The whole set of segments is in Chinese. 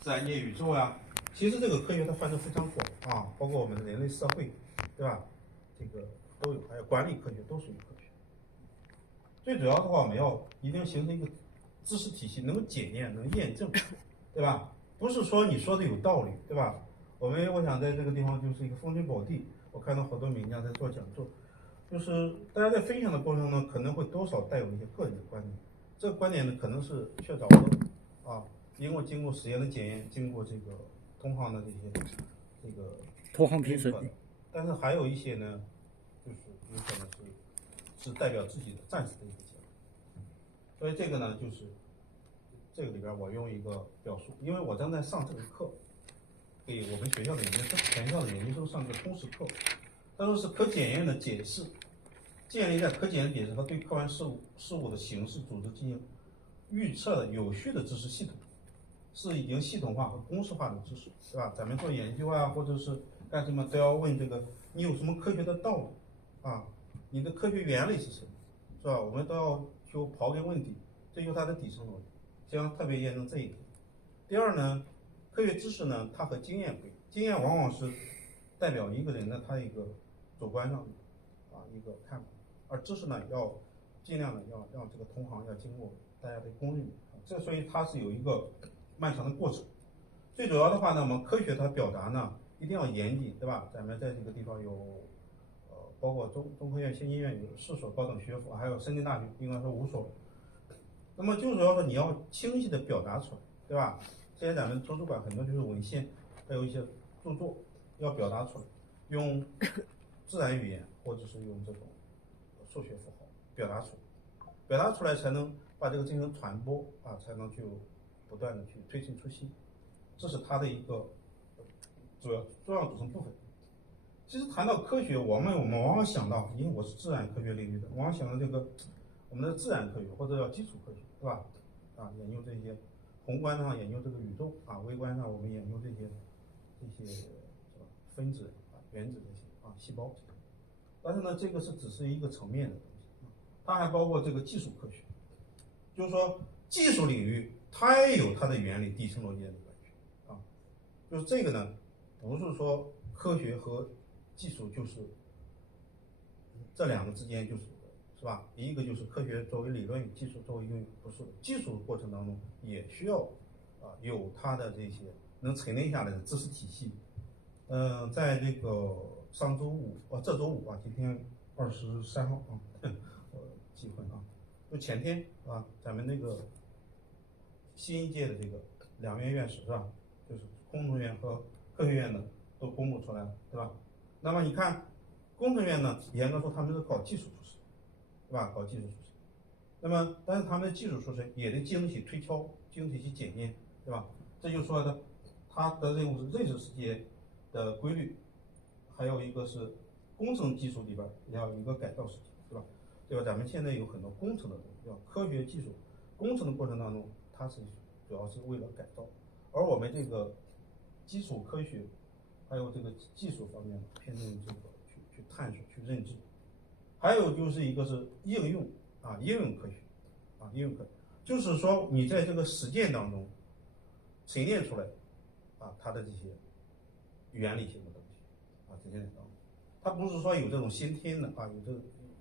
自然界、宇宙呀。其实这个科学它范畴非常广啊，包括我们的人类社会，对吧？这个都有，还有管理科学都属于科学。最主要的话，我们一定要形成一个知识体系，能够检验、能验证，对吧？不是说你说的有道理，对吧？我想在这个地方就是一个风水宝地，我看到好多名家在做讲座，就是大家在分享的过程中，可能会多少带有一些个人的观点，这个观点呢可能是确凿的啊，经过实验的检验，经过这个同行的这个同行评审，但是还有一些呢，就是有可能是代表自己的暂时的一个结果，所以这个呢就是这个里边我用一个表述，因为我正在上这个课，给我们学校的研究生、全校的研究生上个通识课，他说是可检验的解释，建立在可检验的解释和对客观事物的形式、组织进行预测的有序的知识系统，是已经系统化和公式化的知识，对吧？咱们做研究啊，或者是干什么都要问这个，你有什么科学的道理啊？你的科学原理是什么，是吧？我们都要去刨根问底，追求它的底层逻辑，将特别验证这一点。第二呢，科学知识呢，它和经验不一样，经验往往是代表一个人的他一个主观上的一个看法，而知识呢要尽量的要让这个同行要经过大家的公认，这所以它是有一个漫长的过程。最主要的话呢，我们科学它表达呢一定要严谨，对吧？咱们在这个地方有包括中科院、新医院有4所高等学府，还有深圳大学，应该说5所。那么就主要说你要清晰的表达出来，对吧？现在咱们图书馆很多就是文献，还有一些著作要表达出来，用自然语言或者是用这种数学符号表达出来，表达出来才能把这个进行传播啊，才能去不断的去推陈出新，这是它的一个主要组成部分。其实谈到科学，我们往往想到，因为我是自然科学领域的，往往想到这个我们的自然科学或者叫基础科学，对吧？研究这些宏观上研究这个宇宙啊，微观上我们研究这些是吧分子原子这些细胞。但是呢，这个只是一个层面的东西，它还包括这个技术科学，就是说技术领域它也有它的原理、底层逻辑的关系就是这个呢，不是说科学和技术就是这两个之间是吧？一个就是科学作为理论，技术作为应用，不是技术过程当中也需要有它的这些能沉淀下来的知识体系。在这个这周五今天23号记混就前天咱们那个新一届的这个2院院士是吧？就是工程院和科学院的都公布出来了，对吧？那么你看，工程院呢，严格说他们是搞技术出身，对吧？搞技术出身。那么，但是他们的技术出身也得经得起推敲，经得起检验，对吧？这就说他的任务是认识世界的规律，还有一个是工程技术里边要有一个改造世界，对吧？对吧？咱们现在有很多工程的东西，叫科学技术工程的过程当中，它是主要是为了改造，而我们这个基础科学还有这个技术方面偏重于这个去探索、去认知。还有就是一个是应用应用科学应用科学就是说你在这个实践当中沉淀出来它的这些原理性的东西这些当中，它不是说有这种先天的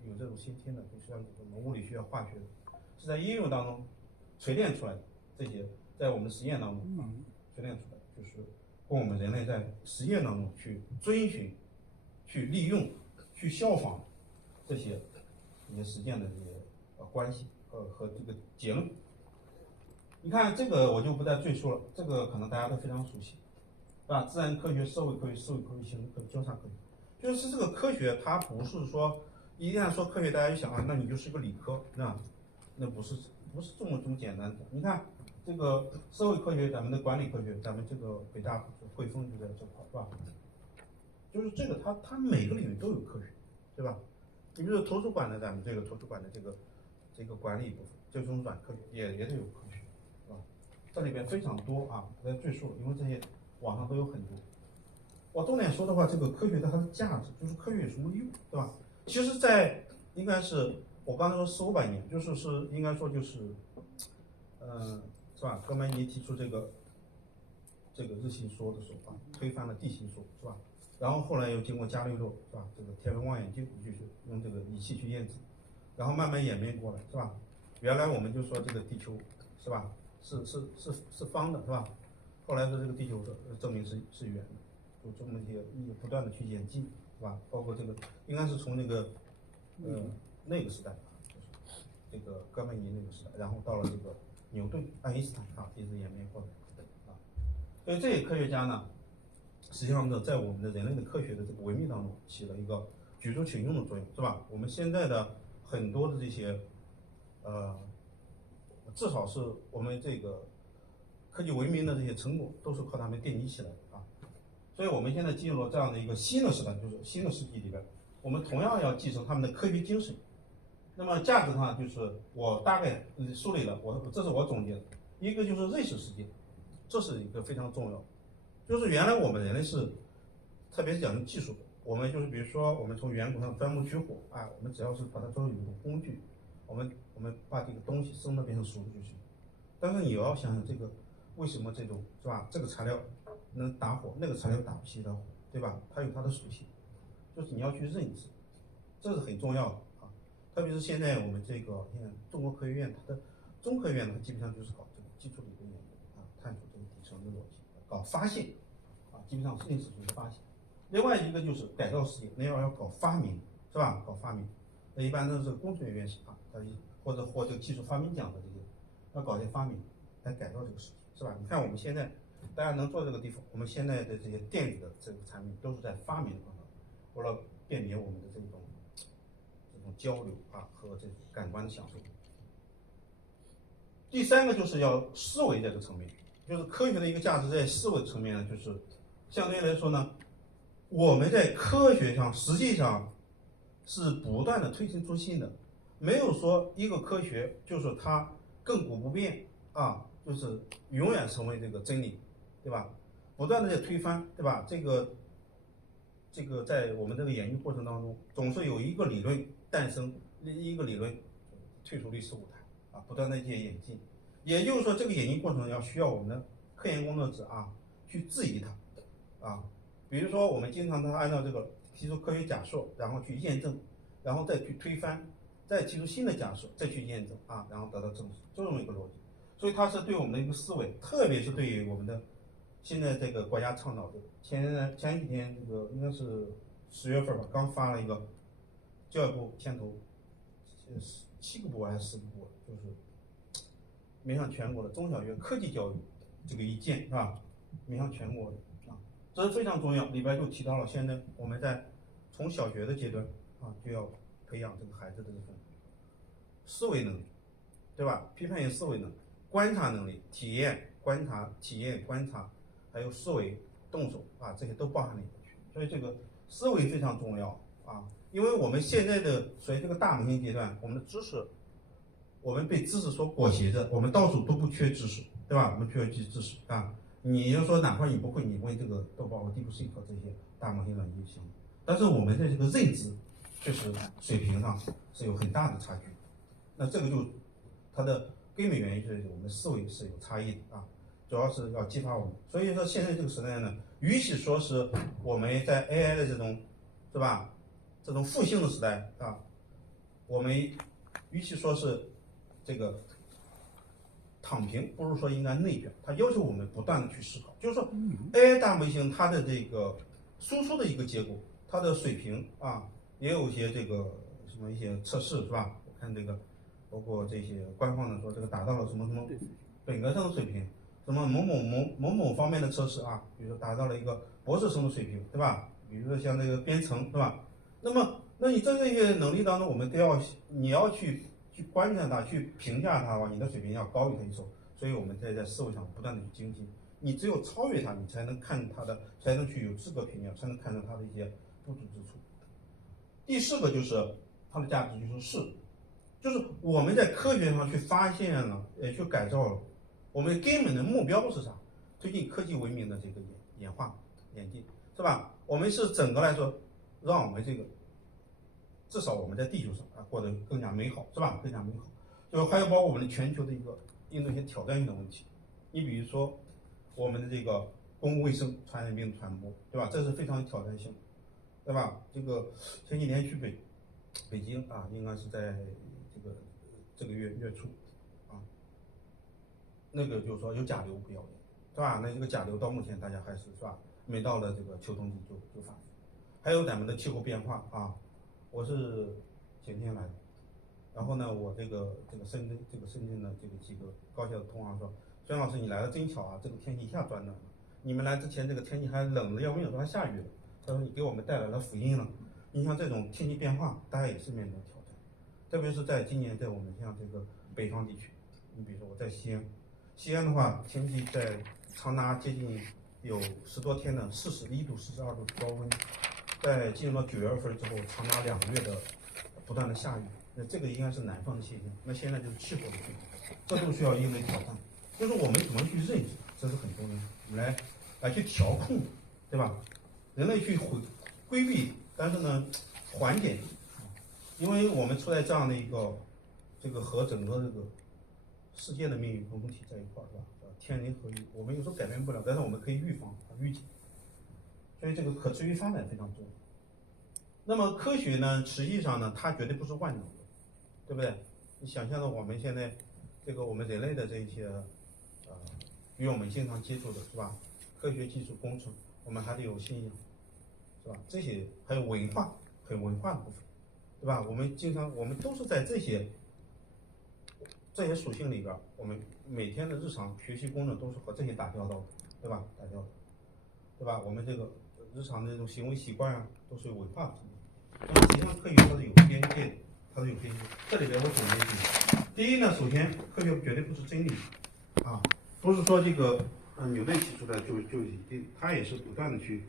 有这种先天的，就像我们物理学、化学是在应用当中锤炼出来的，这些在我们实验当中锤炼出来，就是供我们人类在实验当中去遵循、去利用、去效仿这些实践的这些关系和这个结论。你看这个我就不再赘述了，这个可能大家都非常熟悉，是吧？自然科学、社会科学、思维科学、行为科学、交叉科学，就是这个科学它不是说一旦说科学，大家就想那你就是个理科，那不是这么简单的。你看这个社会科学，咱们的管理科学，咱们这个北大汇丰就在这块，是吧？就是这个它每个领域都有科学，对吧？你比如说图书馆的，咱们这个图书馆的这个管理部分，这种软科学也得有科学，是吧？这里边非常多不再赘述了，因为这些网上都有很多。我重点说的话，这个科学的它的价值，就是科学有什么用，对吧？其实，在应该是我刚才说400-500年，应该说就是，是吧？哥白尼提出这个这个日心说的手法，推翻了地心说，是吧？然后后来又经过伽利略，是吧？这个天文望远镜就是用这个仪器去验证，然后慢慢演变过来，是吧？原来我们就说这个地球，是吧？是方的，是吧？后来说这个地球证明是圆的，就这么一些不断的去演进，是吧？包括这个应该是从那个那个时代，就是这个哥白尼那个时代，然后到了这个牛顿、爱因斯坦啊，一直演变过来啊。所以这些科学家呢，实际上在我们的人类的科学的这个文明当中起了一个举足轻重的作用，是吧？我们现在的很多的这些至少是我们这个科技文明的这些成果，都是靠他们奠基起来的啊。所以我们现在进入了这样的一个新的时代，就是新的世纪里边，我们同样要继承他们的科学精神。那么价值上就是我大概梳理了，这是我总结的，一个就是认识世界，这是一个非常重要，就是原来我们人类是，特别是讲究技术的，我们就是比如说我们从远古上钻木取火啊，我们只要是把它作为一种工具，我们把这个东西生的变成熟的就行。但是你要想想这个为什么这种是吧？这个材料能打火，那个材料打不起的火，对吧？它有它的属性，就是你要去认知，这是很重要的啊。特别是现在我们这个现在中国科学院，它的中科院呢，它基本上就是搞这个基础理论研究啊，探索这个底层的逻辑，搞发现啊，基本上认识就是发现。另外一个就是改造世界，那要搞发明是吧？搞发明，那一般都是工程院院士啊，或者获这个技术发明奖的这些，要搞些发明来改造这个世界，是吧？你看我们现在大家能做这个地方，我们现在的这些电子的这个产品都是在发明的方向，为了便民我们的这种交流啊和这种感官的享受。第三个就是要思维这个层面，就是科学的一个价值在思维层面呢，就是相对来说呢，我们在科学上实际上是不断的推陈出新的，没有说一个科学就是它亘古不变啊，就是永远成为这个真理，对吧？不断的在推翻，对吧？这个在我们这个研究过程当中，总是有一个理论诞生，一个理论退出历史舞台啊，不断的一些演进。也就是说，这个演进过程要需要我们的科研工作者啊去质疑它啊。比如说，我们经常按照这个提出科学假设，然后去验证，然后再去推翻，再提出新的假设，再去验证啊，然后得到证实，就这么一个逻辑。所以它是对我们的一个思维，特别是对于我们的现在这个国家倡导的。前几天这个应该是10月份吧，刚发了一个教育部牵头7个部还是10个部，就是面向全国的中小学科技教育这个意见是吧？面向全国的啊，这是非常重要。里边就提到了，现在我们在从小学的阶段啊，就要培养这个孩子的这种思维能力，对吧？批判性思维能力、观察能力、体验、观察、体验、观察，还有思维、动手啊，这些都包含里面去。所以这个思维非常重要啊，因为我们现在的随这个大模型阶段，我们的知识。我们被知识所裹挟着，我们到处都不缺知识，对吧？我们缺知识啊！你要说哪块你不会，你问这个豆包和 DeepSeek 这些大模型软件就行。但是我们在这个认知确实水平上是有很大的差距。那这个就它的根本原因就是我们的思维是有差异的啊，主要是要激发我们。所以说现在这个时代呢，与其说是我们在 AI 的这种是吧，这种复兴的时代啊，我们与其说是这个躺平，不如说应该内卷。它要求我们不断的去思考，就是说 AI 大模型它的这个输出的一个结果，它的水平啊，也有一些这个什么一些测试是吧？我看这个包括这些官方的说这个达到了什么什么本科生的水平，什么某某方面的测试啊，比如说达到了一个博士生的水平，对吧？比如说像这个编程，对吧？那你在这些能力当中，我们你要去观察它，去评价它的话，你的水平要高于它一筹。所以我们在思维上不断的去精进，你只有超越它，你才能看它的，才能去有资格评价，才能看到它的一些不足之处。第4个就是它的价值就是我们在科学上去发现了，去改造了，我们根本的目标是啥？推进科技文明的这个演化演进，是吧？我们是整个来说，让我们这个至少我们在地球上啊过得更加美好，是吧？更加美好。就还有包括我们的全球的一个应对一些挑战性的问题。你比如说我们的这个公共卫生、传染病传播，对吧？这是非常有挑战性，对吧？这个前几年去北京啊，应该是在这个月初啊，那个就是说有甲流不要脸，对吧？那这个甲流到目前大家还是吧，每到了这个秋冬季就发生。还有咱们的气候变化啊，我是前天来的，然后呢，我这个深圳的这个几个高校的同行说，孙老师你来的真巧啊，这个天气一下转暖了。你们来之前这个天气还冷的要命，说还下雨了。他说你给我们带来了福音了。你像这种天气变化，大家也是面临挑战，特别是在今年在我们像这个北方地区，你比如说我在西安，西安的话天气在长达接近有10多天的41度、42度高温，在进入到9月份之后，长达2个月的不断的下雨，那这个应该是南方的现象。那现在就是气候的变化，这都需要应对挑战。就是我们怎么去认识，这是很重要的。我们来去调控，对吧？人类去规避，但是呢，缓解，因为我们处在这样的一个和整个这个世界的命运共同体在一块儿，是吧？天人合一，我们有时候改变不了，但是我们可以预防预警。所以这个可持续发展非常重要。那么科学呢，实际上呢，它绝对不是万能的，对不对？你想象的我们现在我们人类的这一些与我们经常接触的是吧？科学技术工程，我们还得有信仰，是吧？这些还有文化，还有文化的部分，对吧？我们都是在这些属性里边，我们每天的日常学习工作都是和这些打交道的，对吧？打交道，对吧？我们这个日常的这种行为习惯啊，都是有文化的。那么实际上科学它是有边界的，它是有边界。这里边我总结几个。第一呢，首先科学绝对不是真理啊，不是说这个牛顿提出的就一定，他也是不断的去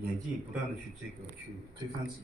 演进，不断的去去推翻自己。